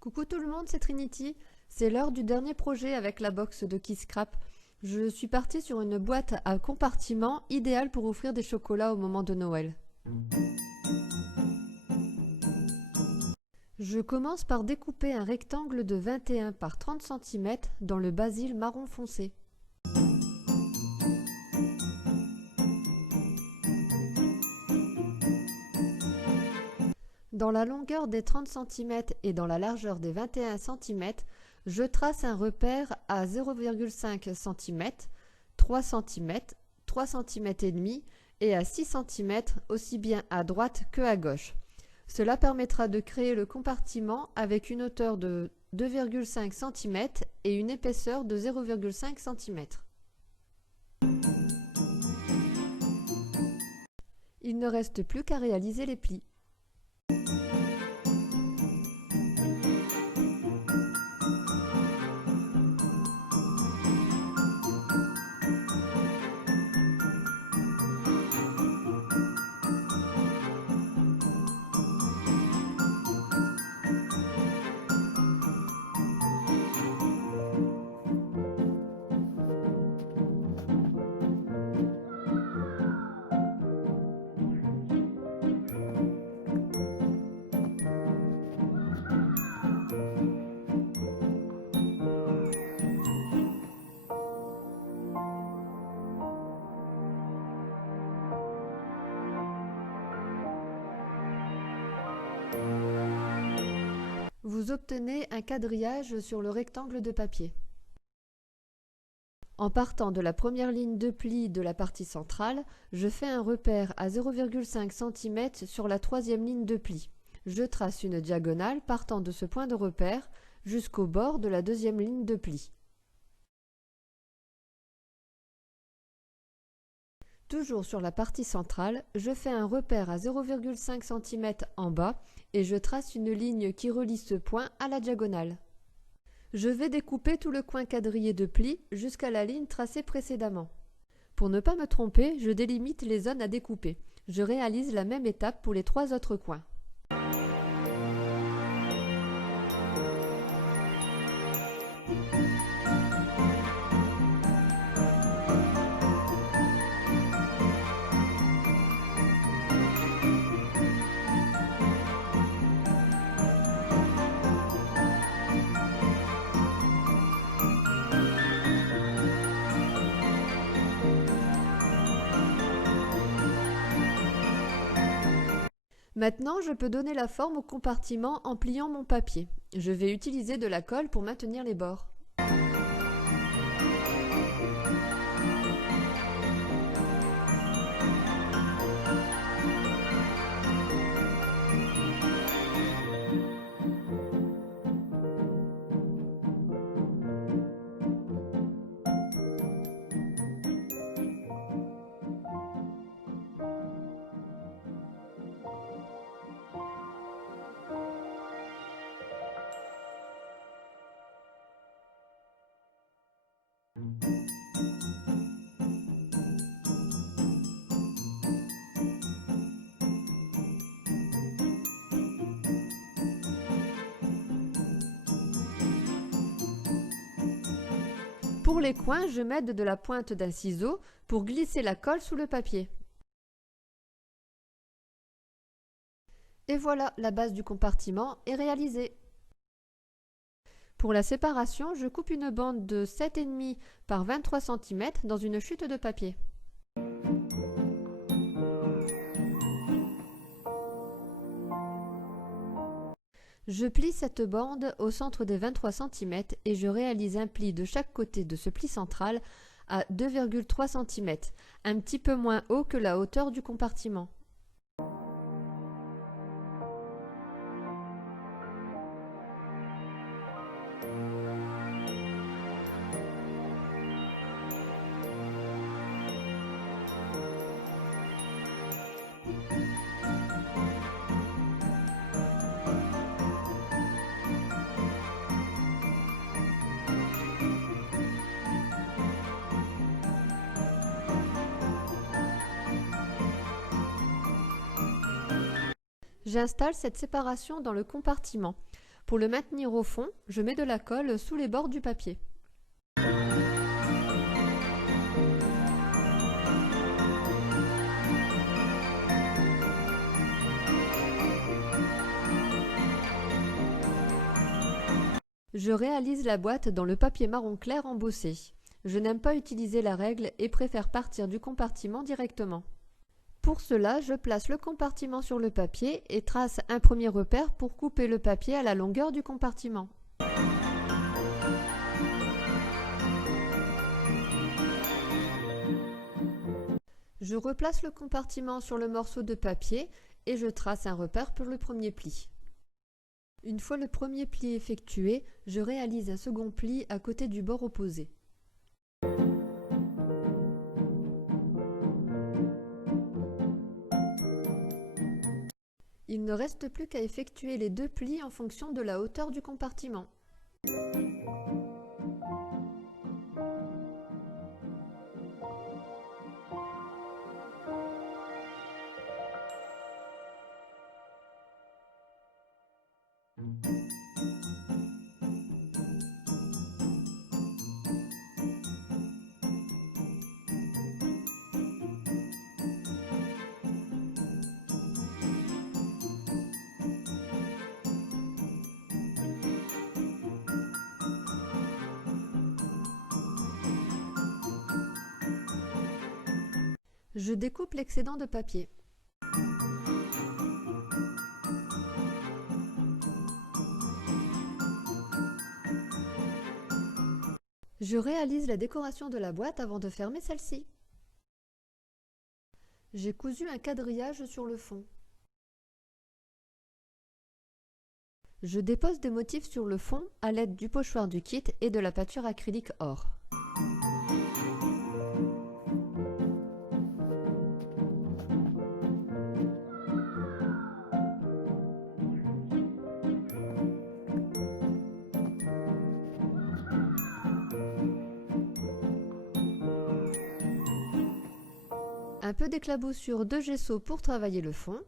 Coucou tout le monde, c'est Trinity. C'est l'heure du dernier projet avec la box de Kisscrap. Je suis partie sur une boîte à compartiments idéale pour offrir des chocolats au moment de Noël. Je commence par découper un rectangle de 21 par 30 cm dans le basil marron foncé. Dans la longueur des 30 cm et dans la largeur des 21 cm, je trace un repère à 0,5 cm, 3 cm, 3 cm et demi et à 6 cm aussi bien à droite que à gauche. Cela permettra de créer le compartiment avec une hauteur de 2,5 cm et une épaisseur de 0,5 cm. Il ne reste plus qu'à réaliser les plis. Vous obtenez un quadrillage sur le rectangle de papier. En partant de la première ligne de pli de la partie centrale, je fais un repère à 0,5 cm sur la troisième ligne de pli. Je trace une diagonale partant de ce point de repère jusqu'au bord de la deuxième ligne de pli. Toujours sur la partie centrale, je fais un repère à 0,5 cm en bas et je trace une ligne qui relie ce point à la diagonale. Je vais découper tout le coin quadrillé de pli jusqu'à la ligne tracée précédemment. Pour ne pas me tromper, je délimite les zones à découper. Je réalise la même étape pour les 3 autres coins. Maintenant, je peux donner la forme au compartiment en pliant mon papier. Je vais utiliser de la colle pour maintenir les bords. Pour les coins, je m'aide de la pointe d'un ciseau pour glisser la colle sous le papier. Et voilà, la base du compartiment est réalisée. Pour la séparation, je coupe une bande de 7,5 par 23 cm dans une chute de papier. Je plie cette bande au centre des 23 cm et je réalise un pli de chaque côté de ce pli central à 2,3 cm, un petit peu moins haut que la hauteur du compartiment. J'installe cette séparation dans le compartiment. Pour le maintenir au fond, je mets de la colle sous les bords du papier. Je réalise la boîte dans le papier marron clair embossé. Je n'aime pas utiliser la règle et préfère partir du compartiment directement. Pour cela, je place le compartiment sur le papier et trace un premier repère pour couper le papier à la longueur du compartiment. Je replace le compartiment sur le morceau de papier et je trace un repère pour le premier pli. Une fois le premier pli effectué, je réalise un second pli à côté du bord opposé. Il ne reste plus qu'à effectuer les deux plis en fonction de la hauteur du compartiment. Je découpe l'excédent de papier. Je réalise la décoration de la boîte avant de fermer celle-ci. J'ai cousu un quadrillage sur le fond. Je dépose des motifs sur le fond à l'aide du pochoir du kit et de la peinture acrylique or. Un peu d'éclaboussure de gesso pour travailler le fond.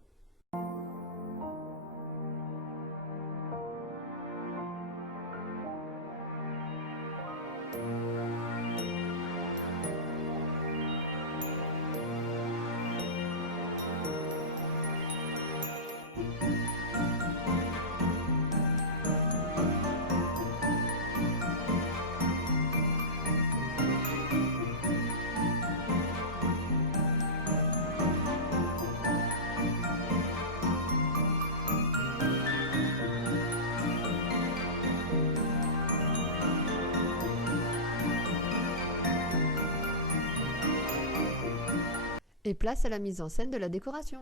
Et place à la mise en scène de la décoration.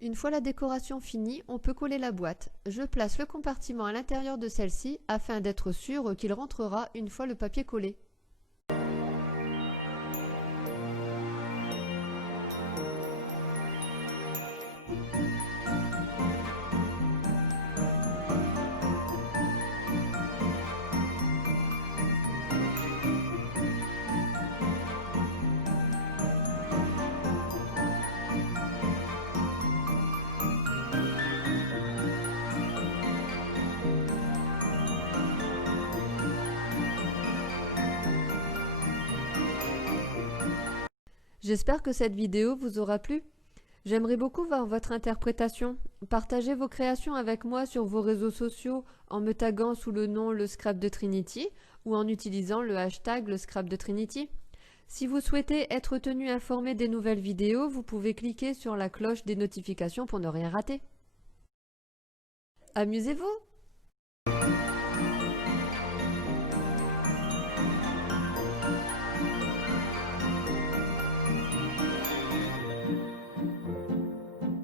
Une fois la décoration finie, on peut coller la boîte. Je place le compartiment à l'intérieur de celle-ci afin d'être sûr qu'il rentrera une fois le papier collé. J'espère que cette vidéo vous aura plu. J'aimerais beaucoup voir votre interprétation. Partagez vos créations avec moi sur vos réseaux sociaux en me taguant sous le nom Le Scrap de Trinity ou en utilisant le hashtag Le Scrap de Trinity. Si vous souhaitez être tenu informé des nouvelles vidéos, vous pouvez cliquer sur la cloche des notifications pour ne rien rater. Amusez-vous!